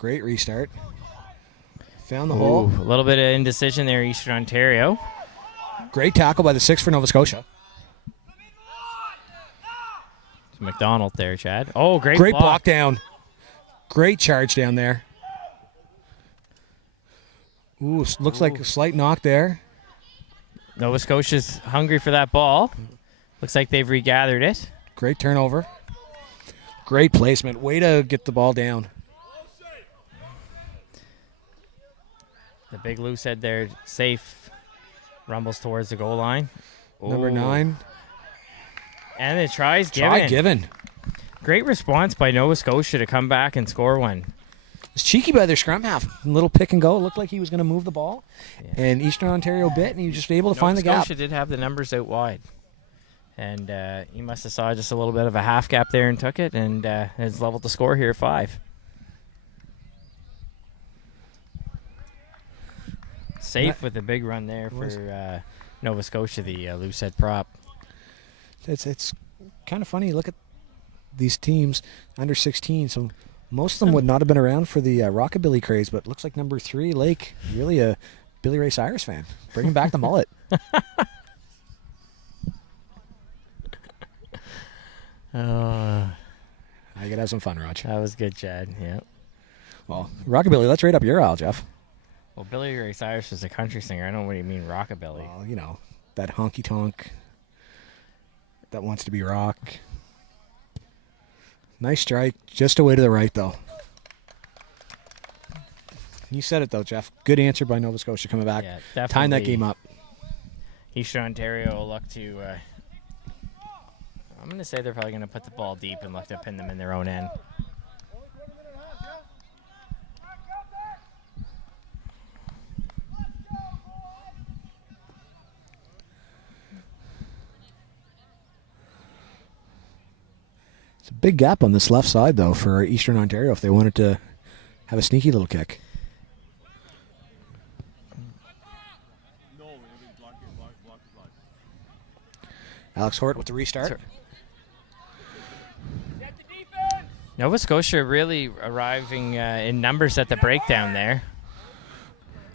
Great restart. Found the Ooh, hole. a little bit of indecision there, Eastern Ontario. Great tackle by the 6 for Nova Scotia. It's McDonald there, Chad. Oh, great block down. Great charge down there. Ooh, looks like a slight knock there. Nova Scotia's hungry for that ball. Looks like they've regathered it. Great turnover. Great placement. Way to get the ball down. The big loose head there, safe. Rumbles towards the goal line. Number Ooh. 9. And it tries given. Try given. Great response by Nova Scotia to come back and score one. It's cheeky by their scrum half. Little pick and go. It looked like he was going to move the ball. Yeah. And Eastern Ontario bit, and he was just able to find the gap. Nova Scotia did have the numbers out wide. And he must have saw just a little bit of a half gap there and took it, and has leveled the score here at 5. Safe with a big run there for Nova Scotia, the loose head prop. It's kind of funny. Look at these teams under 16. So most of them would not have been around for the rockabilly craze, but looks like number 3, Lake, really a Billy Ray Cyrus fan. Bringing back the mullet. I could have some fun, Raj. That was good, Chad. Yeah. Well, rockabilly, that's right up your aisle, Jeff. Well, Billy Ray Cyrus was a country singer. I don't know what you mean rockabilly. Well, you know, that honky-tonk that wants to be rock. Nice strike. Just away to the right, though. You said it, though, Jeff. Good answer by Nova Scotia coming back. Yeah, definitely. Tying that game up. Eastern Ontario will look to... I'm going to say they're probably going to put the ball deep and look to pin them in their own end. It's a big gap on this left side, though, for Eastern Ontario if they wanted to have a sneaky little kick. Alex Hort with the restart. Nova Scotia really arriving in numbers at the breakdown there.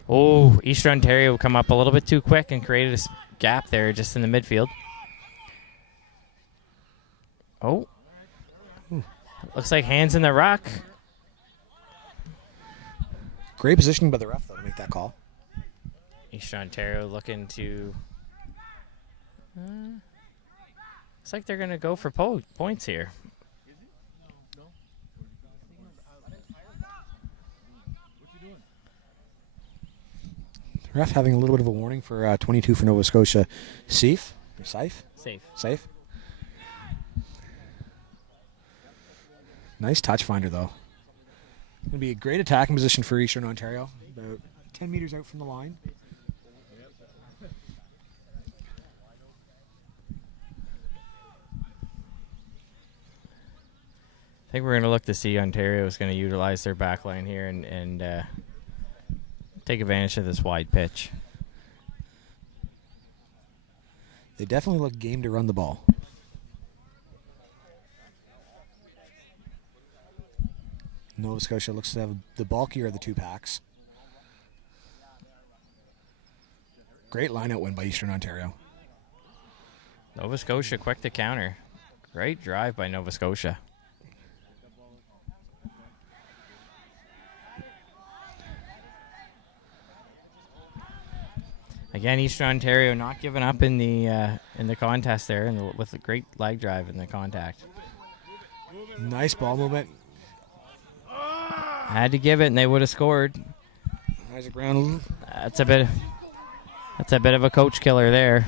Oh, Eastern Ontario come up a little bit too quick and created a gap there just in the midfield. Oh. Looks like hands in the ruck. Great positioning by the ref, though, to make that call. Eastern Ontario looking to... looks like they're going to go for points here. The ref having a little bit of a warning for 22 for Nova Scotia. Safe? Safe. Nice touch finder, though. Going to be a great attacking position for Eastern Ontario. About 10 meters out from the line. I think we're going to look to see Ontario is going to utilize their back line here and take advantage of this wide pitch. They definitely look game to run the ball. Nova Scotia looks to have the bulkier of the two packs. Great line-out win by Eastern Ontario. Nova Scotia quick to counter. Great drive by Nova Scotia. Again, Eastern Ontario not giving up in the contest there, with a great leg drive in the contact. Nice ball movement. Had to give it, and they would have scored. Isaac Brown. That's a bit of a coach killer there.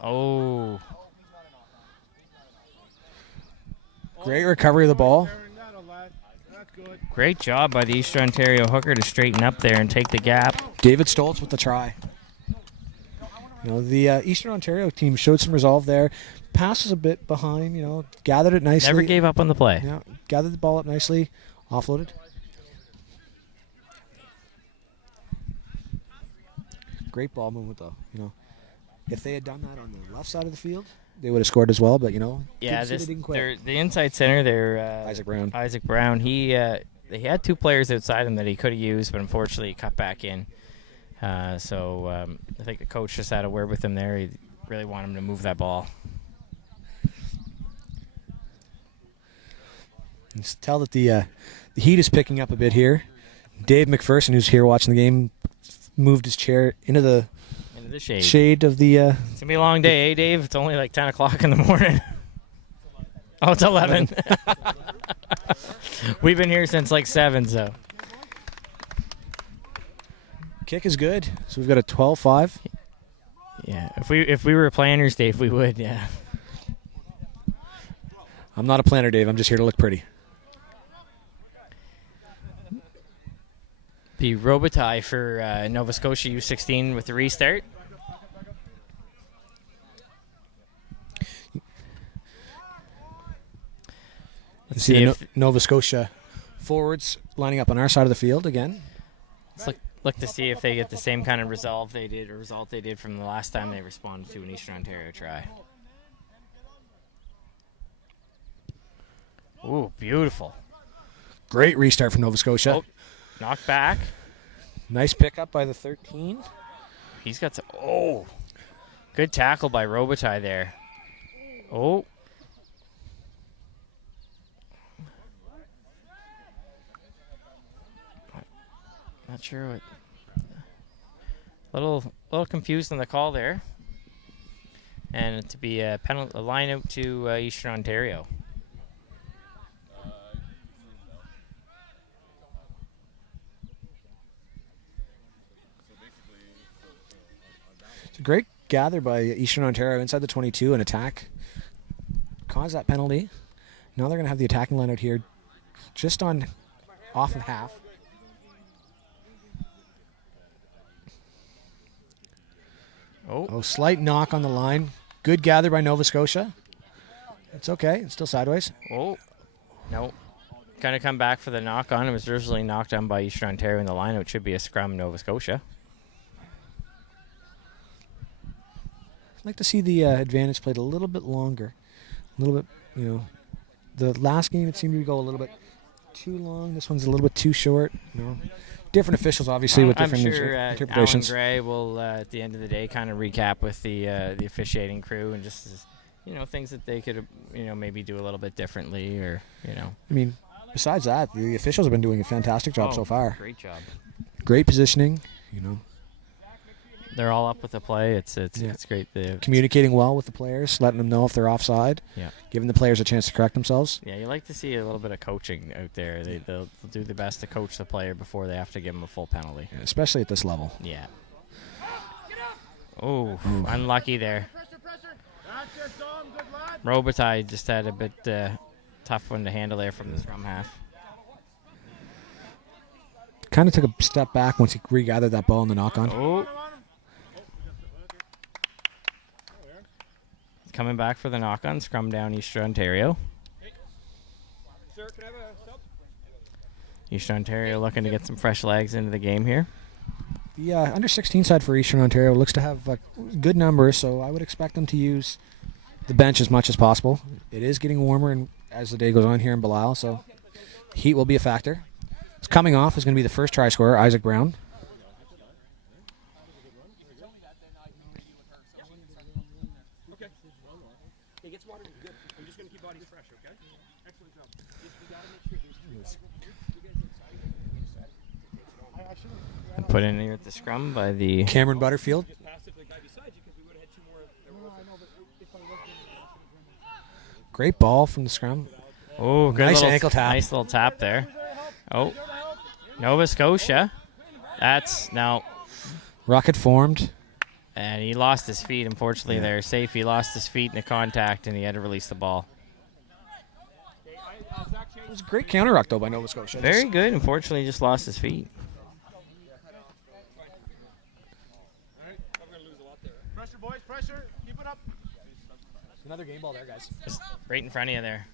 Oh. Great recovery of the ball. Great job by the Eastern Ontario hooker to straighten up there and take the gap. David Stoltz with the try. You know, the Eastern Ontario team showed some resolve there. Passes a bit behind, you know, gathered it nicely. Never gave up on the play. Yeah, gathered the ball up nicely, offloaded. Great ball movement, though. You know, if they had done that on the left side of the field, they would have scored as well. But Yeah, good to see they didn't quit. the inside center there, Isaac Brown. He had two players outside him that he could have used, but unfortunately he cut back in. So I think the coach just had a word with him there. He really wanted him to move that ball. You can tell that the heat is picking up a bit here. Dave McPherson, who's here watching the game, moved his chair into the shade of the... It's going to be a long day, eh, Dave? It's only like 10 o'clock in the morning. Oh, it's 11. We've been here since like 7, so... Kick is good. So we've got a 12-5. Yeah, if we were planners, Dave, we would, yeah. I'm not a planner, Dave. I'm just here to look pretty. Be Robitaille for Nova Scotia U16 with the restart. Let's see the Nova Scotia forwards lining up on our side of the field again. Let's look to see if they get the same kind of result they did from the last time they responded to an Eastern Ontario try. Ooh, beautiful. Great restart from Nova Scotia. Oh, knocked back. Nice pickup by the 13. He's got good tackle by Robitaille there. Oh. Not sure what. Little confused on the call there. And to be a line out to Eastern Ontario. It's a great gather by Eastern Ontario inside the 22 and attack. Cause that penalty. Now they're going to have the attacking line out here just off of half. Oh, slight knock on the line. Good gather by Nova Scotia. It's okay. It's still sideways. Oh, no. Kind of come back for the knock on. It was originally knocked on by Eastern Ontario in the line. It should be a scrum, Nova Scotia. I'd like to see the advantage played a little bit longer. A little bit, the last game it seemed to go a little bit too long. This one's a little bit too short. Different officials, obviously, with different interpretations. Alan Gray will, at the end of the day, kind of recap with the officiating crew and just, things that they could, maybe do a little bit differently or, I mean, besides that, the officials have been doing a fantastic job so far. Great job. Great positioning, They're all up with the play. It's great. Communicating well with the players, letting them know if they're offside. Yeah. Giving the players a chance to correct themselves. Yeah, you like to see a little bit of coaching out there. They'll do the best to coach the player before they have to give them a full penalty. Yeah, especially at this level. Yeah. Oh, unlucky there. Robitaille just had a bit tough one to handle there from the scrum half. Kind of took a step back once he regathered that ball in the knock-on. Oh. Coming back for the knock-on, scrum down Eastern Ontario. Eastern Ontario looking to get some fresh legs into the game here. The under-16 side for Eastern Ontario looks to have good numbers, so I would expect them to use the bench as much as possible. It is getting warmer as the day goes on here in Belial, so heat will be a factor. It's coming off is going to be the first try scorer, Isaac Brown. And put in here at the scrum by the Cameron Butterfield. Great ball from the scrum. Oh, good nice ankle tap. Nice little tap there. Oh, Nova Scotia. That's now. Rocket formed. And he lost his feet, unfortunately, there. Safe. He lost his feet in a contact, and he had to release the ball. It was a great counter ruck, though, by Nova Scotia. Very good. Unfortunately, he just lost his feet. Pressure, boys, pressure. Keep it up. Another game ball there, guys. Just right in front of you there.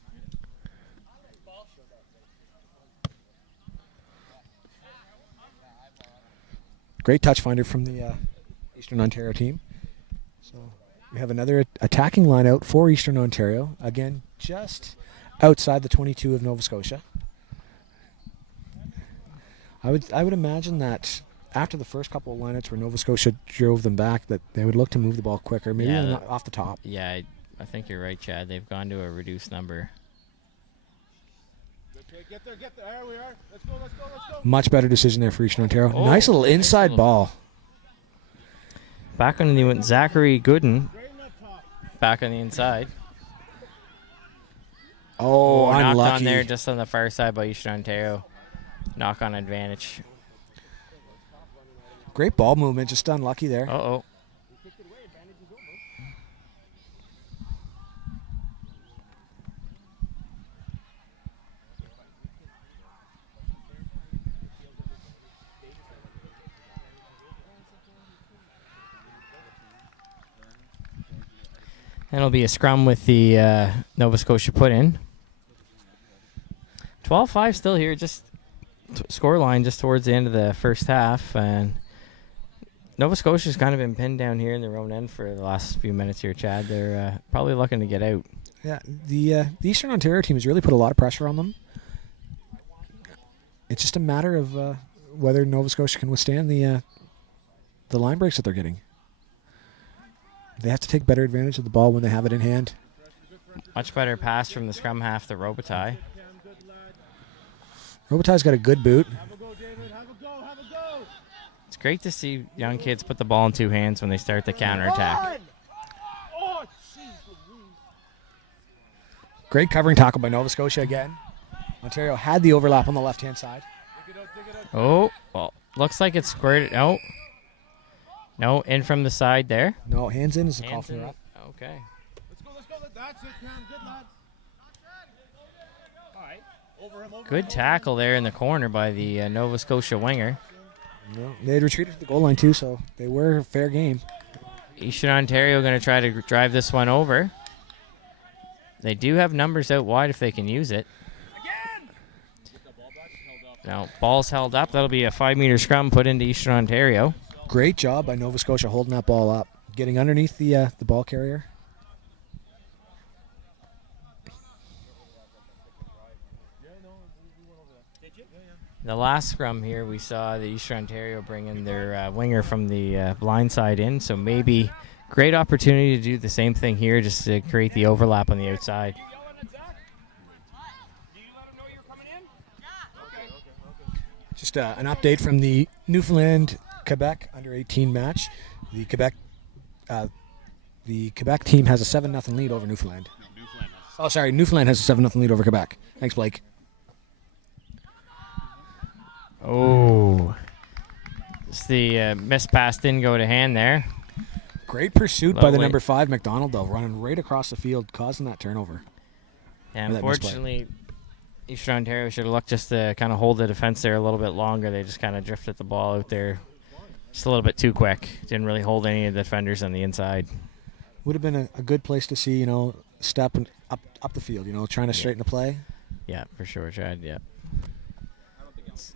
Great touch finder from the Eastern Ontario team. So We have another attacking line out for Eastern Ontario. Again, just outside the 22 of Nova Scotia. I would imagine that after the first couple of lineups where Nova Scotia drove them back, that they would look to move the ball quicker, maybe off the top. Yeah, I think you're right, Chad. They've gone to a reduced number. Okay, get there. There we are. Let's go. Much better decision there for Eastern Ontario. Nice little inside ball. Back on the went Zachary Gooden. Back on the inside. Oh, knocked unlucky. on there just on the far side by Eastern Ontario. Knock on advantage. Great ball movement, just unlucky there. Uh-oh. And it'll be a scrum with the Nova Scotia put in. 12-5 still here, just scoreline just towards the end of the first half. And Nova Scotia's kind of been pinned down here in their own end for the last few minutes here, Chad. They're probably looking to get out. Yeah, the Eastern Ontario team has really put a lot of pressure on them. It's just a matter of whether Nova Scotia can withstand the line breaks that they're getting. They have to take better advantage of the ball when they have it in hand. Much better pass from the scrum half to Robitaille. Robitaille's got a good boot. It's great to see young kids put the ball in two hands when they start the counterattack. Great covering tackle by Nova Scotia again. Ontario had the overlap on the left-hand side. Oh, well, looks like it's squared. No, in from the side there. No, hands in is a call Hands from the in. ref. Okay. Let's go. That's it, Cam. Good lad. All right. Over him. Good tackle there in the corner by the Nova Scotia winger. No, they had retreated to the goal line too, so they were fair game. Eastern Ontario going to try to drive this one over. They do have numbers out wide if they can use it. Now, ball's held up. That'll be a 5-meter scrum put into Eastern Ontario. Great job by Nova Scotia holding that ball up, getting underneath the ball carrier. The last scrum here, we saw the Eastern Ontario bring in their winger from the blind side in, so maybe great opportunity to do the same thing here, just to create the overlap on the outside. Just an update from the Newfoundland-Quebec under-18 match. The Quebec team has a 7-0 lead over Newfoundland. Oh, sorry, Newfoundland has a 7-0 lead over Quebec. Thanks, Blake. Oh, it's the missed pass didn't go to hand there. Great pursuit by the number 5 McDonald, though, running right across the field, causing that turnover. Yeah, unfortunately, Eastern Ontario should have looked just to kind of hold the defense there a little bit longer. They just kind of drifted the ball out there just a little bit too quick. Didn't really hold any of the defenders on the inside. Would have been a good place to see, step up the field, trying to straighten the play. Yeah, for sure, Chad. Yeah.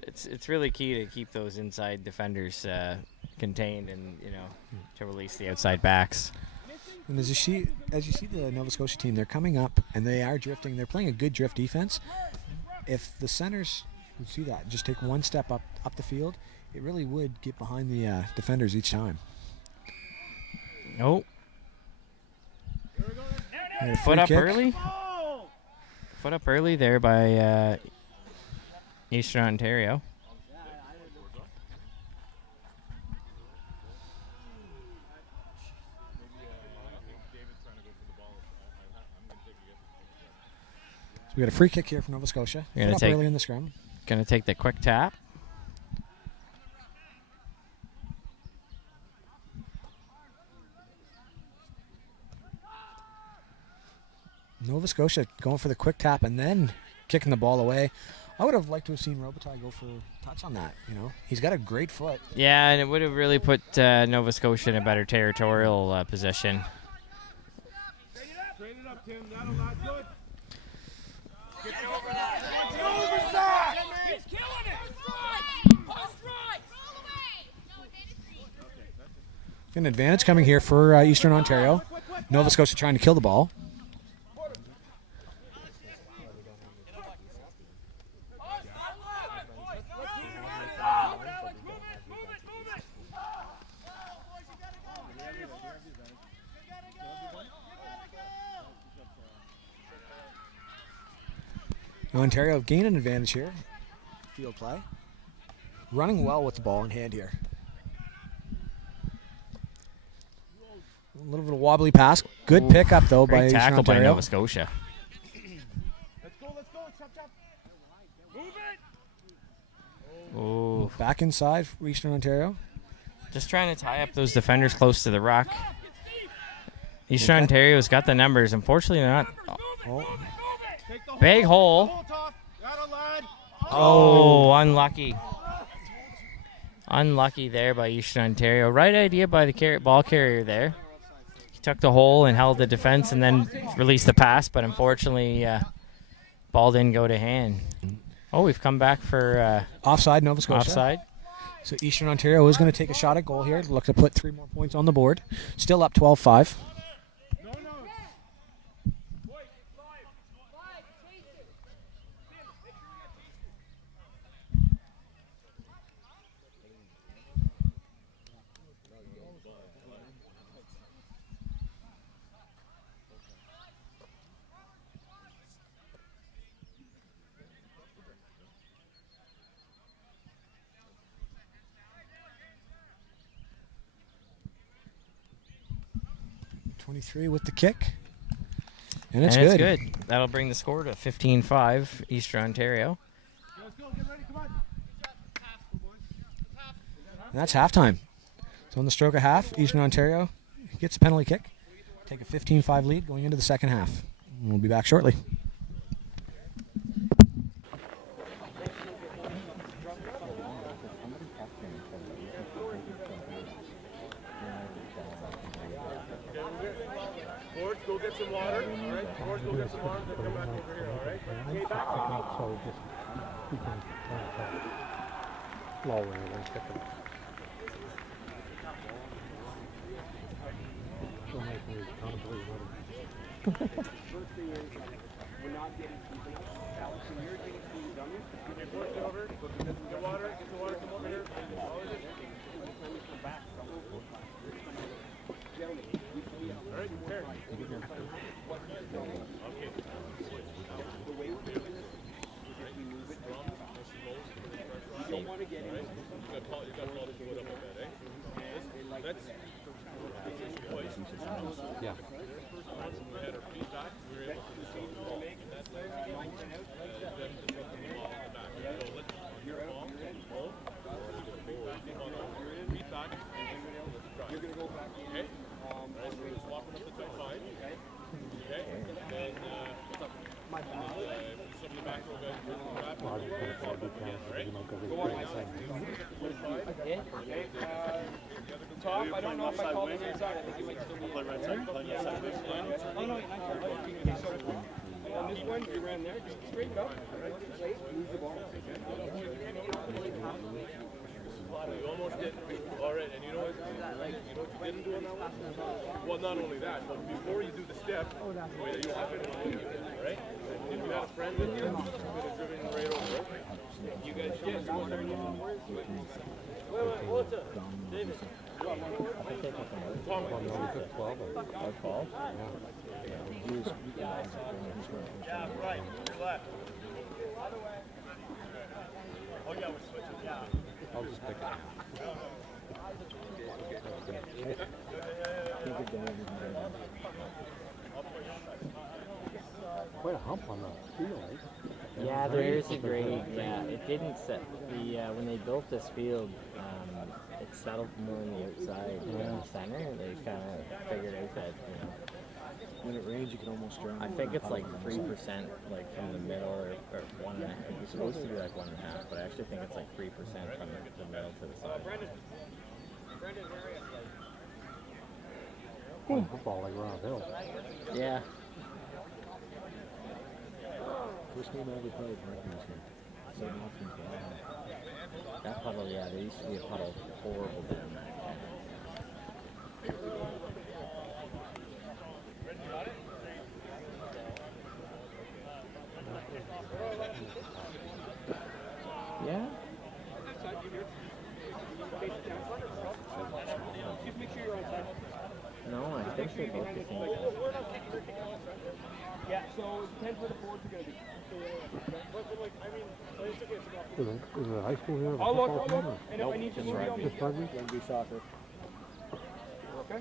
It's really key to keep those inside defenders contained and to release the outside backs. And as you see the Nova Scotia team, they're coming up and they are drifting. They're playing a good drift defense. If the centers would see that, just take one step up the field, it really would get behind the defenders each time. Oh, Foot up early. Foot up early there by Eastern Ontario. So we got a free kick here from Nova Scotia. Foot up early in the scrum. Going to take the quick tap. Nova Scotia going for the quick tap and then kicking the ball away. I would have liked to have seen Robitaille go for a touch on that. He's got a great foot. Yeah, and it would have really put Nova Scotia in a better territorial position. Straighten it up, Tim. That'll not good. He's killing it. An advantage coming here for Eastern Ontario. Nova Scotia trying to kill the ball. Now Ontario gain an advantage here. Field play. Running well with the ball in hand here. A little bit of wobbly pass. Good pickup though by Great Eastern tackle by Ontario. Nova Scotia. Let's go. Chop, chop. Move it. Oh, Back inside for Eastern Ontario. just trying to tie up those defenders close to the ruck. Eastern Okay. Ontario's got the numbers. Unfortunately, they're not. Oh, Take the Big hole. Hold off. Got a lad. Oh, unlucky. Unlucky there by Eastern Ontario. Right idea by the ball carrier there. He took the hole and held the defense and then released the pass, but unfortunately, ball didn't go to hand. Oh, we've come back for offside Nova Scotia. offside. So Eastern Ontario is going to take a shot at goal here. Look to put 3 more points on the board. Still up 12-5. No. 23 with the kick. And it's And good. it's good. That'll bring the score to 15-5, Eastern Ontario. Let's go. Get ready. Come on. And that's halftime. So in the stroke of half, Eastern Ontario gets a penalty kick. Take a 15-5 lead going into the second half. And we'll be back shortly. Forwards, go get some water. All right. Forwards, go get some water. Then come back over here. All right. Okay, back. So just keep them lower and then pick them. Don't make me contemplate another. First thing is, we're not getting deep enough. So you're getting too dummy. Okay, forwards, get over. Go get the water. Get the water. Come over here. All of it. By the time we come back from gentlemen, All right. Here. Okay. the way we're doing this is if we move it from the back. We don't want to get in. You got all the foot up a bit, eh? Let's. Yeah. We had our feet back. We were able to see the ball in that side. And then just put the ball in the back. So let's you're out. Hold. Feet back. You're going to go back in. Okay. Right, so we're just walking up the top side. Okay. And then somebody back row guys working the back. Well, I'll just put it forward if you can, so you might go to the right side. Top, I don't know if I called it inside. I think you might still be in. Play right side. Play right side. Oh, no, on this one, you ran there, just straight up. Place, move the ball. You almost did. All right, and you know what? You know what you didn't do on that one? Well, not only that, but before you do the step, the way that you walk it, all right? If you had a friend with you, you could have driven right over it. You guys should have gone there. Wait, what's up? David. Well, no, we took 12 or 12? Yeah, right. Your left. Oh, yeah, we're switching. Yeah. I'll just pick it. Quite a hump on the field, eh? Yeah, there is a grade. Yeah, it didn't set the when they built this field. It settled more on the outside than the center. They kind of figured out that When it rains, you can almost drown. I think it's like 3%, like from the middle, or 1.5. It's supposed to be like 1.5, but I actually think it's like 3% from the middle to the side. Football like around a hill. Yeah. First game I ever played, so nothing. That puddle, yeah, there used to be a puddle horrible down there. think they're both the same. Yeah, so it depends where the boards are going to be. Is the high school here? Have a I'll look, football I'll team, look. And if I need to move you, Just rugby? Rugby, soccer. Okay?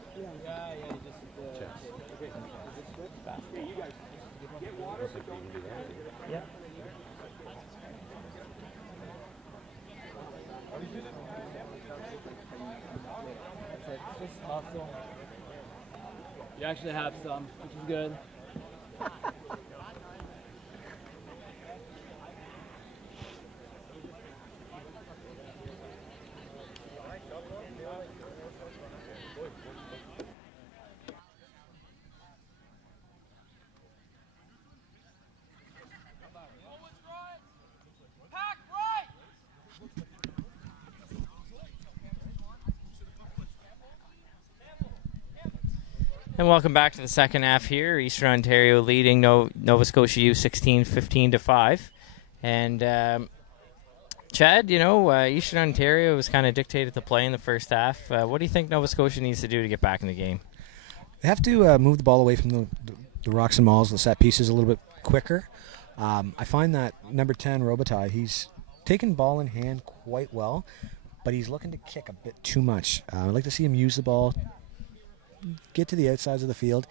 Okay, you guys. Get water, but don't do that. Yeah. It's just muscle. You actually have some, which is good. And welcome back to the second half here. Eastern Ontario leading Nova Scotia U16 15-5. And Chad, you know, Eastern Ontario was kind of dictated the play in the first half. What do you think Nova Scotia needs to do to get back in the game? They have to move the ball away from the rocks and mauls, the set pieces a little bit quicker. I find that number 10, Robitaille, he's taken ball in hand quite well, but he's looking to kick a bit too much. I'd like to see him use the ball, get to the outsides of the field.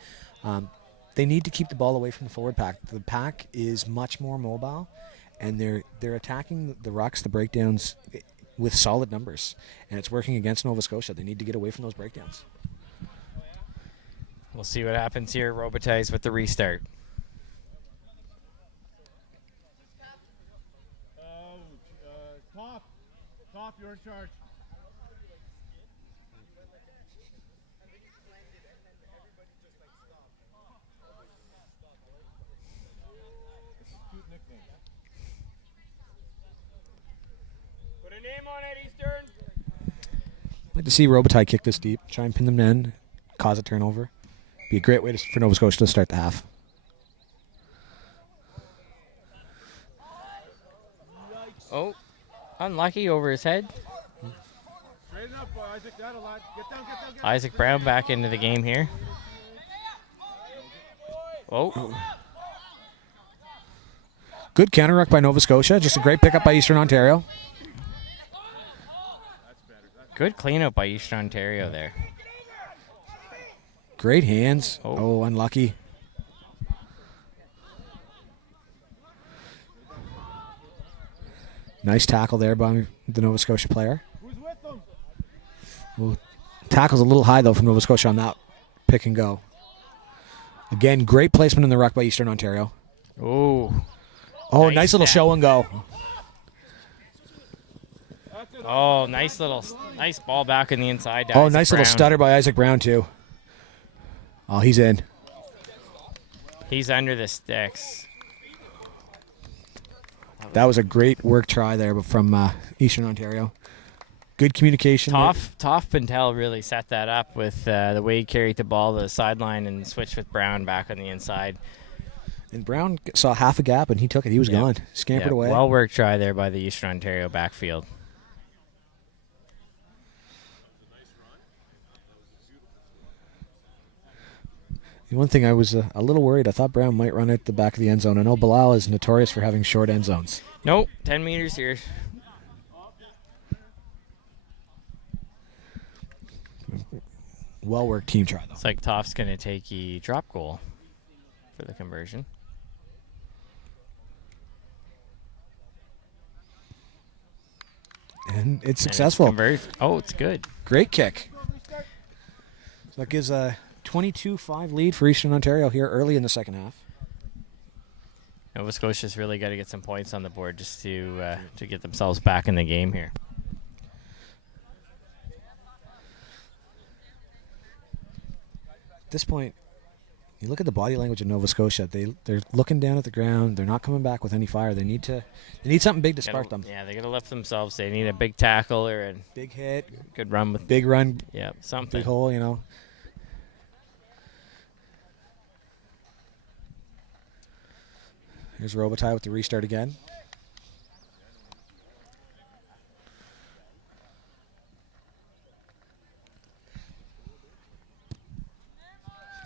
They need to keep the ball away from the forward pack. The pack is much more mobile, and they're attacking the rocks, the breakdowns, with solid numbers, and it's working against Nova Scotia. They need to get away from those breakdowns. We'll see what happens here. Robitaille's with the restart. Top, you're in charge. Put a name on it, Eastern. I'd like to see Robitaille kick this deep, try and pin them in, cause a turnover. Be a great way for Nova Scotia to start the half. Oh, unlucky over his head. Straighten up, Isaac. That a lot. Get down, get down, get down. Isaac Brown back into the game here. Oh, Good counter ruck by Nova Scotia. Just a great pickup by Eastern Ontario. good cleanup by Eastern Ontario there. Great hands. Oh. Oh, unlucky. Nice tackle there by the Nova Scotia player. Who's with them? Well, tackle's a little high, though, from Nova Scotia on that pick and go. Again, great placement in the ruck by Eastern Ontario. Oh, Oh, Nice nice little snap. show and go. oh, nice ball back in the inside. to Oh, Isaac nice little Brown. stutter by Isaac Brown, too. Oh, he's in. He's under the sticks. That was a great work try there from Eastern Ontario. Good communication. Toff Pintel really set that up with the way he carried the ball to the sideline and switched with Brown back on the inside. And Brown saw half a gap, and he took it. He was gone. Scampered away. Well worked try there by the Eastern Ontario backfield. The one thing I was a little worried, I thought Brown might run out the back of the end zone. I know Bilal is notorious for having short end zones. Nope, 10 meters here. Well-worked team try, though. Looks like Toff's going to take a drop goal for the conversion. And it's successful. Oh, it's good. Great kick. So that gives a 22-5 lead for Eastern Ontario here early in the second half. Nova Scotia's really got to get some points on the board just to get themselves back in the game here. At this point, you look at the body language of Nova Scotia. They're looking down at the ground. They're not coming back with any fire. They need something big to spark them. Yeah, they got to lift themselves. They need a big tackle or a Big hit, good run with. big run, Yeah, something. big hole. You know. Here's Robitaille with the restart again.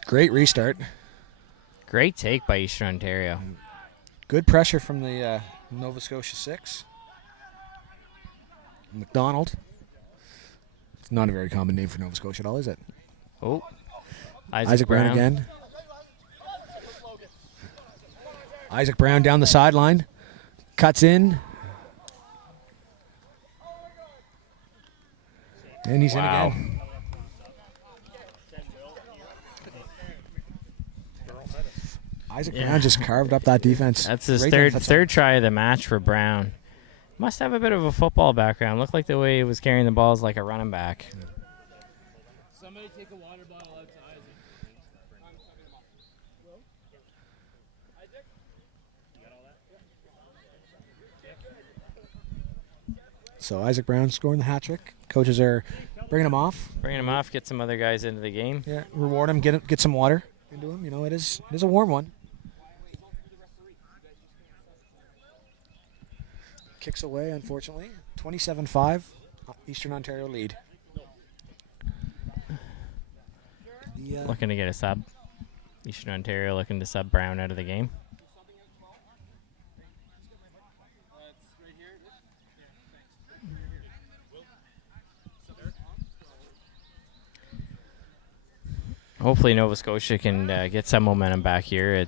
Great restart. Great take by Eastern Ontario. Good pressure from the Nova Scotia 6. McDonald. It's not a very common name for Nova Scotia at all, is it? Oh, Isaac Brown again. Isaac Brown down the sideline. Cuts in. And he's in again. Isaac Brown just carved up that defense. That's his Right third try of the match for Brown. Must have a bit of a football background. Looked like the way he was carrying the balls like a running back. Somebody take a water bottle out to Isaac. So Isaac Brown scoring the hat trick. Coaches are bringing him off. Bringing him off, get some other guys into the game. Yeah, reward him. Get some water into him. You know, it is a warm one. Kicks away, unfortunately. 27-5, Eastern Ontario lead. Looking to get a sub. Eastern Ontario looking to sub Brown out of the game. Hopefully Nova Scotia can get some momentum back here.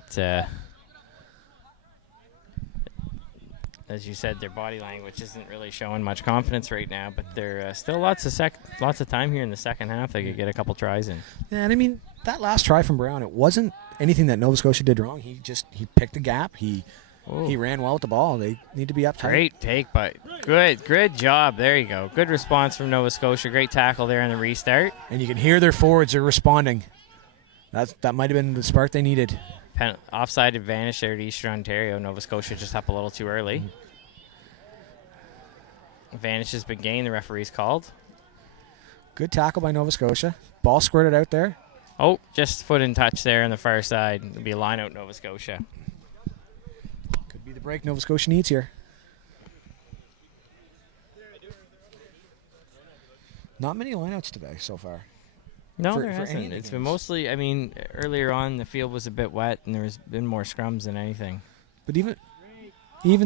As you said, their body language isn't really showing much confidence right now, but there's still lots of time here in the second half. They could get a couple tries in. Yeah, and I mean, that last try from Brown, it wasn't anything that Nova Scotia did wrong. He picked a gap. He ran well with the ball. They need to be up tight. Great take, but good job. There you go. Good response from Nova Scotia. Great tackle there in the restart. And you can hear their forwards are responding. That might have been the spark they needed. Offside advantage there to Eastern Ontario. Nova Scotia just up a little too early. Advantage has been gained. The referee's called. Good tackle by Nova Scotia. Ball squirted out there. Oh, just foot in touch there on the far side. It'll be a line out Nova Scotia. Could be the break Nova Scotia needs here. Not many lineouts today so far. No, For there any of hasn't. the It's been games. mostly, I mean, earlier on the field was a bit wet and there's been more scrums than anything. But even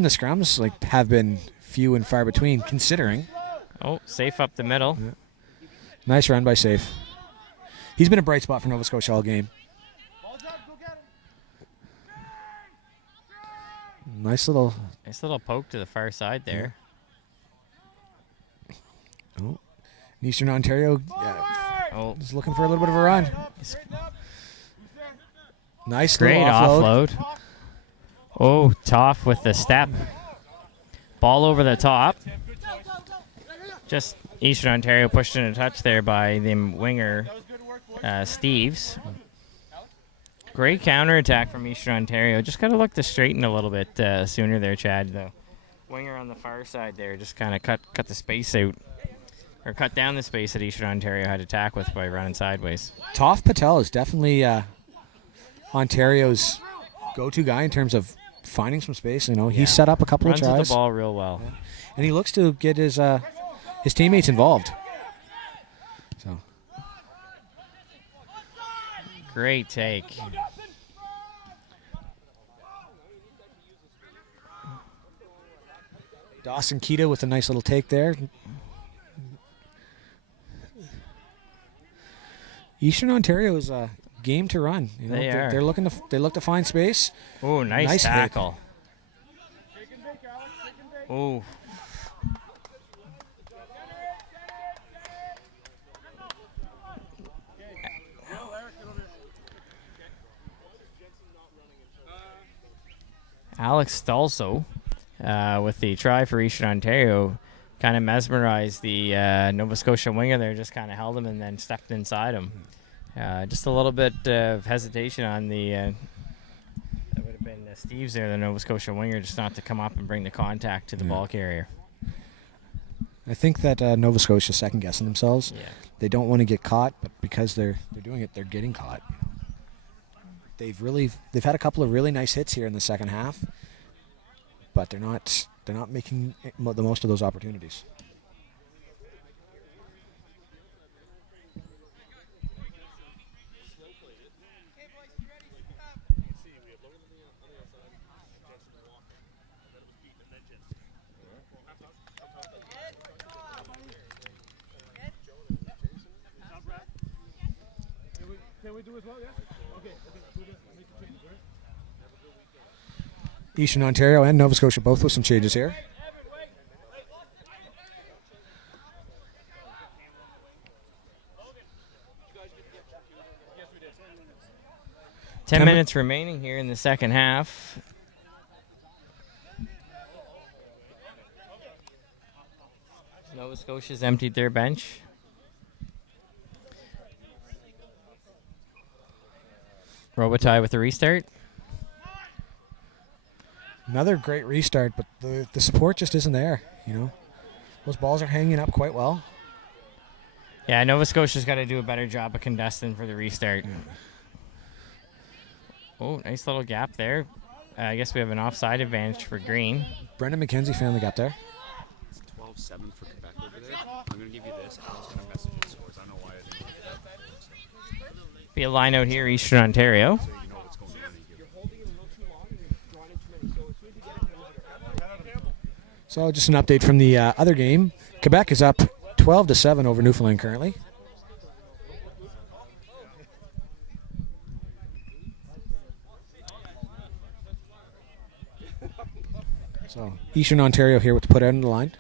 the scrums have been few and far between, considering. Oh, safe up the middle. Yeah. Nice run by Safe. He's been a bright spot for Nova Scotia all game. Nice little poke to the far side there. Oh, Eastern Ontario is looking for a little bit of a run. Nice Great little offload. Oh, Toff with the step. Ball over the top. Just Eastern Ontario pushed in a touch there by the winger, Steves. Great counterattack from Eastern Ontario. Just got to look to straighten a little bit sooner there, Chad. The winger on the far side there just kind of cut the space out, or cut down the space that Eastern Ontario had to attack with by running sideways. Toph Patel is definitely Ontario's go-to guy in terms of finding some space. You know, he set up a couple of tries. Runs with the ball real well. Yeah. And he looks to get his teammates involved. So great take. Dawson Keita with a nice little take there. Eastern Ontario is a game to run. You know, they're looking to look to find space. Oh, nice tackle. Oh. Alex Stalso with the try for Eastern Ontario kind of mesmerized the Nova Scotia winger there, just kind of held him and then stepped inside him. Just a little bit of hesitation on the that would have been Steves there, the Nova Scotia winger, just not to come up and bring the contact to the ball carrier. I think that Nova Scotia is second guessing themselves. Yeah. They don't want to get caught, but because they're doing it, they're getting caught. They've had a couple of really nice hits here in the second half, but they're not making the most of those opportunities. Can we do as well? Yeah. Okay. We're gonna make the changes, right? Eastern Ontario and Nova Scotia both with some changes here. Yes, we did. 10 minutes remaining here in the second half. Nova Scotia's emptied their bench. Robitaille with the restart. Another great restart, but the support just isn't there, you know. Those balls are hanging up quite well. Yeah, Nova Scotia's got to do a better job of contesting for the restart. Oh, nice little gap there. I guess we have an offside advantage for Green. Brendan McKenzie found the gap there. 12-7 for Quebec over there. I'm going to give you this. I was going to message the scores. I don't know why I didn't give you that. Be a line out here, Eastern Ontario. So you know what's going on. You're holding it a little too long and you're drawing in too many. So as soon as you get it, So just an update from the other game. Quebec is up 12-7 over Newfoundland currently. So Eastern Ontario here with the put out in the line.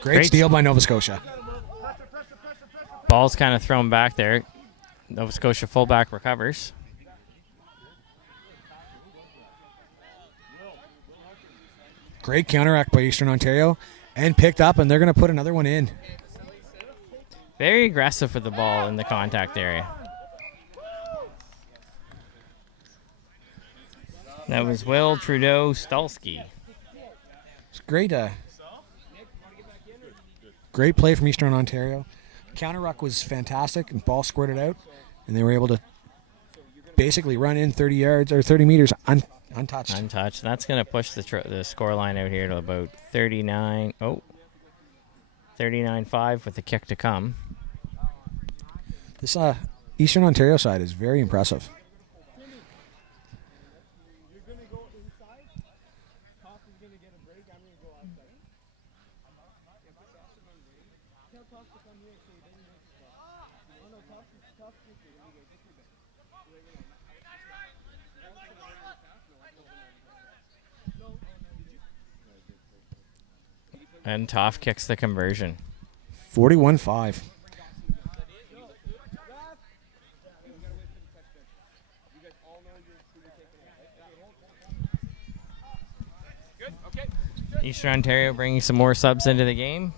Great steal by Nova Scotia. Ball's kind of thrown back there. Nova Scotia fullback recovers. Great counteract by Eastern Ontario and picked up, and they're going to put another one in. Very aggressive with the ball in the contact area. That was Will Trudeau-Stulski. It's great. Great play from Eastern Ontario. Counter ruck was fantastic, and ball squirted out, and they were able to basically run in 30 yards or 30 meters untouched. Untouched. That's going to push the score line out here to about 39. Oh, 39-5 with the kick to come. This Eastern Ontario side is very impressive. And Toff kicks the conversion. 41-5. Eastern Ontario bringing some more subs into the game.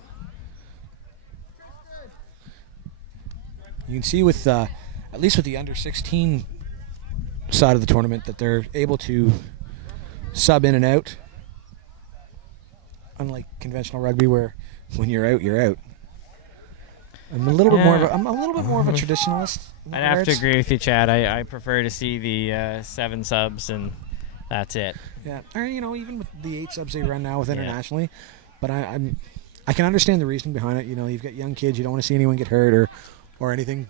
You can see with, at least with the under 16 side of the tournament, that they're able to sub in and out. Unlike conventional rugby, where when you're out, you're out. I'm a little bit more of a traditionalist. I'd have to agree with you, Chad. I prefer to see the 7 subs and that's it. Yeah, or even with the 8 subs they run now with internationally, but I can understand the reasoning behind it. You've got young kids, you don't want to see anyone get hurt or anything,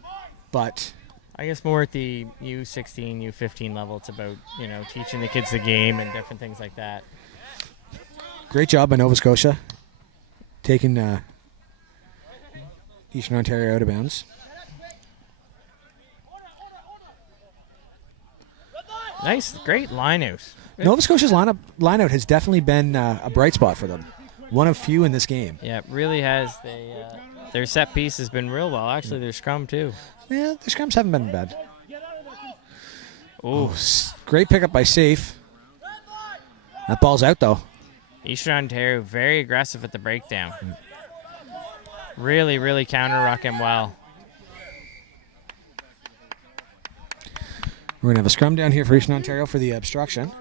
but I guess more at the U16, U15 level, it's about teaching the kids the game and different things like that. Great job by Nova Scotia, taking Eastern Ontario out of bounds. Nice, great line out. Nova Scotia's line out has definitely been a bright spot for them. One of few in this game. Yeah, it really has. Their set piece has been real well. Actually, their scrum too. Yeah, the scrums haven't been bad. Ooh. Great pickup by Safe. That ball's out, though. Eastern Ontario very aggressive at the breakdown. Really, really counter-rucking well. We're going to have a scrum down here for Eastern Ontario for the obstruction.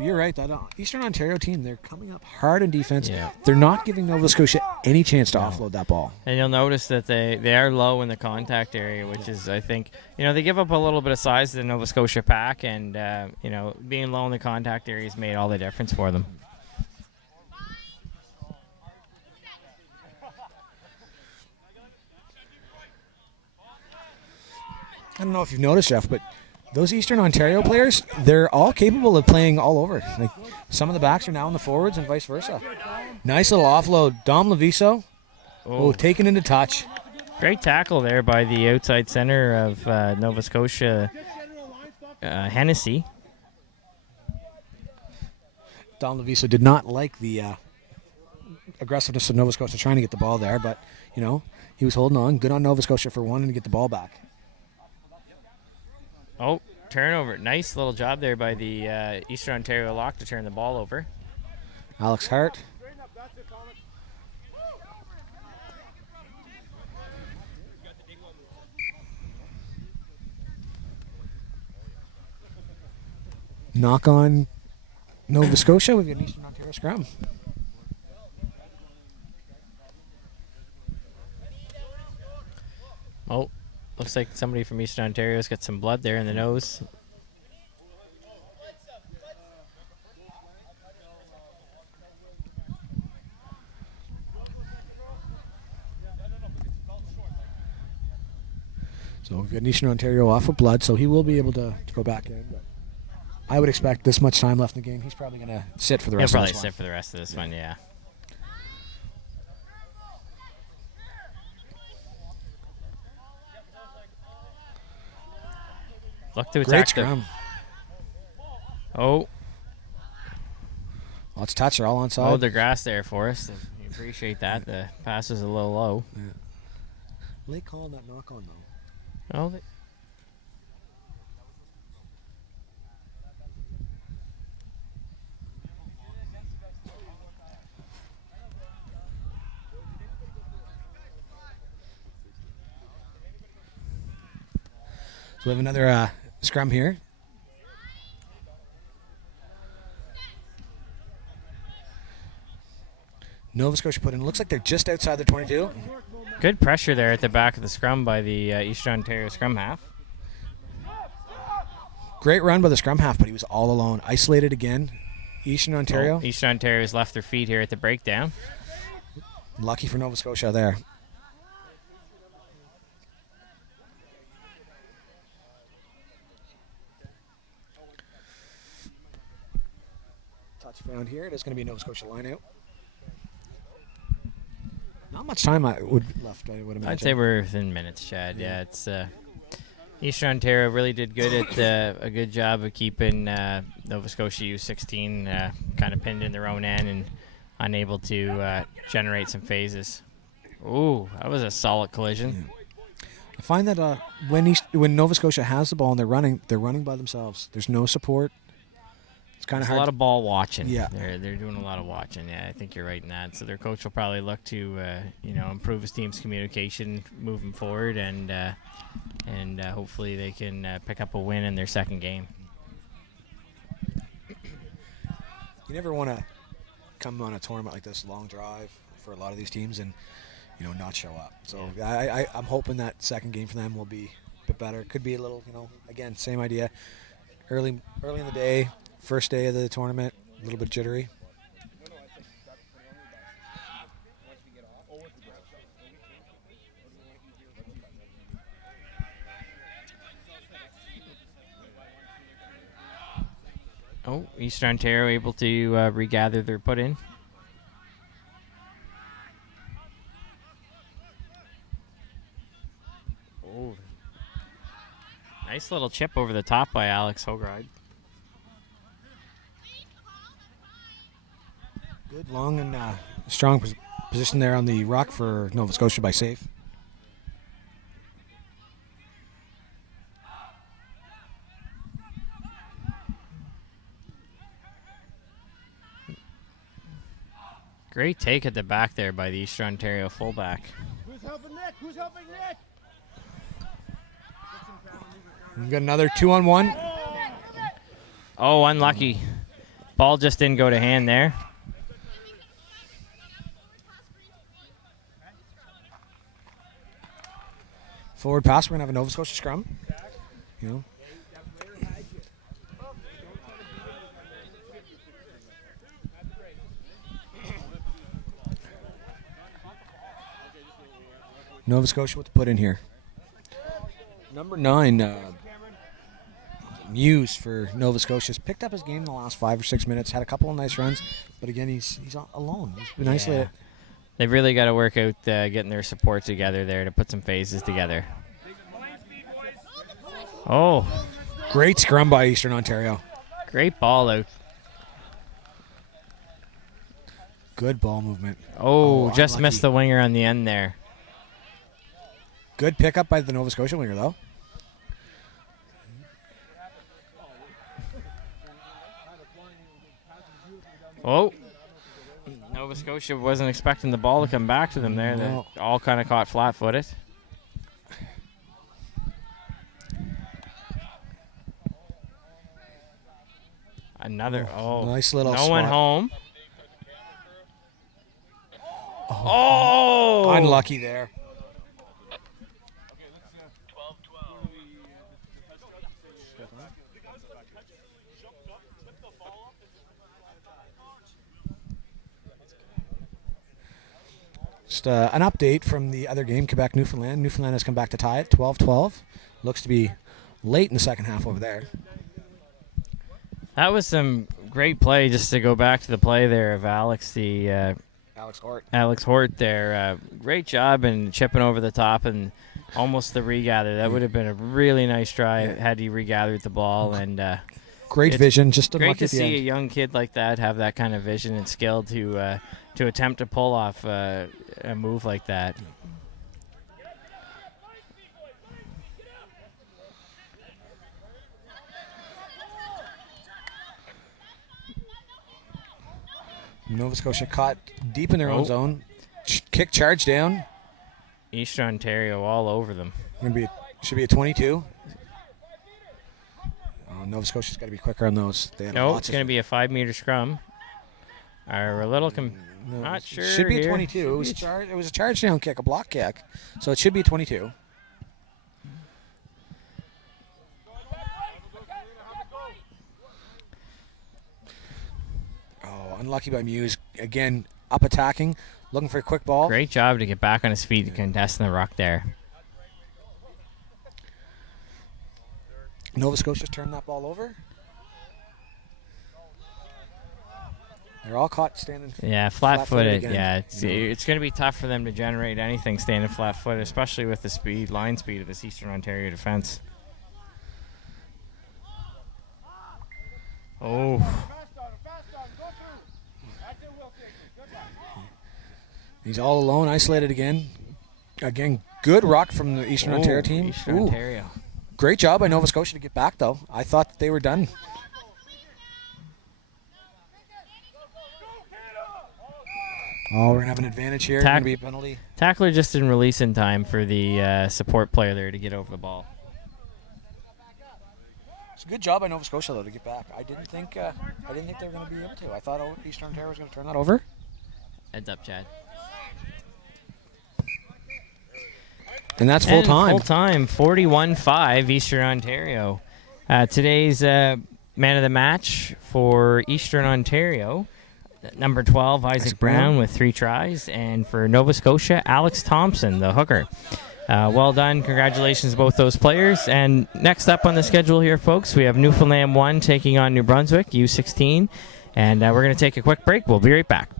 You're right. That Eastern Ontario team, they're coming up hard in defense. Yeah. They're not giving Nova Scotia any chance to offload that ball. And you'll notice that they are low in the contact area, which is, I think, they give up a little bit of size to the Nova Scotia pack, and, being low in the contact area has made all the difference for them. I don't know if you've noticed, Jeff, but those Eastern Ontario players, they're all capable of playing all over. Like, some of the backs are now in the forwards and vice versa. Nice little offload. Dom Leviso. Oh, taken into touch. Great tackle there by the outside center of Nova Scotia, Hennessy. Dom Leviso did not like the aggressiveness of Nova Scotia trying to get the ball there, but, you know, he was holding on. Good on Nova Scotia for wanting to get the ball back. Oh, turnover. Nice little job there by the Eastern Ontario lock to turn the ball over. Alex Hart. Knock on Nova Scotia. We've got an Eastern Ontario scrum. Oh, looks like somebody from Eastern Ontario's got some blood there in the nose. So we've got Eastern Ontario off with blood, so he will be able to go back in. But I would expect this much time left in the game. He's probably going to sit for the rest He'll of probably this sit for the rest of this one, yeah. Look to Great attack. scrum. Oh. Lots of touch. They're all on side. Hold the grass there for us. We appreciate that. The pass is a little low. Yeah. Late call on that knock on, though. Oh, So we have another scrum here. Nova Scotia put in. Looks like they're just outside the 22. good pressure there at the back of the scrum by the Eastern Ontario scrum half. Great run by the scrum half, but he was all alone. Isolated again. Eastern Ontario. Oh, Eastern Ontario's left their feet here at the breakdown. Lucky for Nova Scotia there. Touch found here. It is going to be a Nova Scotia line out. Not much time left, I would imagine. I'd say we're within minutes, Chad. Yeah, it's Eastern Ontario really did good at a good job of keeping Nova Scotia U16 kind of pinned in their own end and unable to generate some phases. Ooh, that was a solid collision. Yeah. I find that when Nova Scotia has the ball and they're running by themselves. There's no support. It's kind of hard. A lot of ball watching. Yeah, they're doing a lot of watching. Yeah, I think you're right in that. So their coach will probably look to improve his team's communication moving forward, and hopefully they can pick up a win in their second game. You never want to come on a tournament like this, long drive for a lot of these teams, and not show up. So yeah. I'm hoping that second game for them will be a bit better. Could be a little, again, same idea. Early in the day. First day of the tournament, a little bit jittery. Oh, Eastern Ontario able to regather their put in. Oh, nice little chip over the top by Alex Hogride. Good long and strong position there on the rock for Nova Scotia by safe. Great take at the back there by the Eastern Ontario fullback. Who's helping Nick? Who's helping Nick? We've got another 2-on-1. Oh, unlucky. Ball just didn't go to hand there. Forward pass. We're going to have a Nova Scotia scrum. Nova Scotia with the put in here. Number 9. Muse for Nova Scotia's picked up his game in the last 5 or 6 minutes. Had a couple of nice runs, but again, he's alone. He's been isolated. They've really got to work out getting their support together there to put some phases together. Oh, Great scrum by Eastern Ontario. great ball out. Good ball movement. Oh, just unlucky. missed the winger on the end there. Good pickup by the Nova Scotia winger, though. Oh, Nova Scotia wasn't expecting the ball to come back to them there. No. They all kind of caught flat-footed. Another, nice little no one spot. home. Oh! Unlucky there. Just an update from the other game, Quebec-Newfoundland. Newfoundland has come back to tie it, 12-12. Looks to be late in the second half over there. That was some great play, just to go back to the play there of Alex, Alex Hort there. Great job and chipping over the top and almost the regather. That would have been a really nice try had he regathered the ball. And Great vision, just great unlucky to at the see a end. young kid like that have that kind of vision and skill to attempt to pull off a move like that. Nova Scotia caught deep in their own zone. Kick charge down. Eastern Ontario all over them. Should be a 22. Nova Scotia's got to be quicker on those. They had No, lots it's going to be a 5-meter scrum. We're a little not sure. Should be here. 22. It was a charge down kick, a block kick, so it should be 22. Oh, unlucky by Muse. Again, up attacking, looking for a quick ball. Great job to get back on his feet and contest in the ruck there. Nova Scotia's turned that ball over. They're all caught standing. Yeah, flat-footed. again. Yeah, it's going to be tough for them to generate anything standing flat-footed, especially with the line speed of this Eastern Ontario defense. Oh, He's all alone, isolated again. Again, good ruck from the Eastern Ontario team. Eastern Ooh. Ontario. Great job by Nova Scotia to get back, though. I thought that they were done. Oh, we're going to have an advantage here. Going to be a penalty. Tackler just didn't release in time for the support player there to get over the ball. It's a good job by Nova Scotia, though, to get back. I didn't think they were going to be able to. I thought Eastern Ontario was going to turn that over. Heads up, Chad. And that's full time. Full time, 41-5, Eastern Ontario. Today's man of the match for Eastern Ontario, number 12, Isaac Brown with 3 tries. And for Nova Scotia, Alex Thompson, the hooker. Well done. Congratulations to both those players. And next up on the schedule here, folks, we have Newfoundland 1 taking on New Brunswick, U16. And we're going to take a quick break. We'll be right back.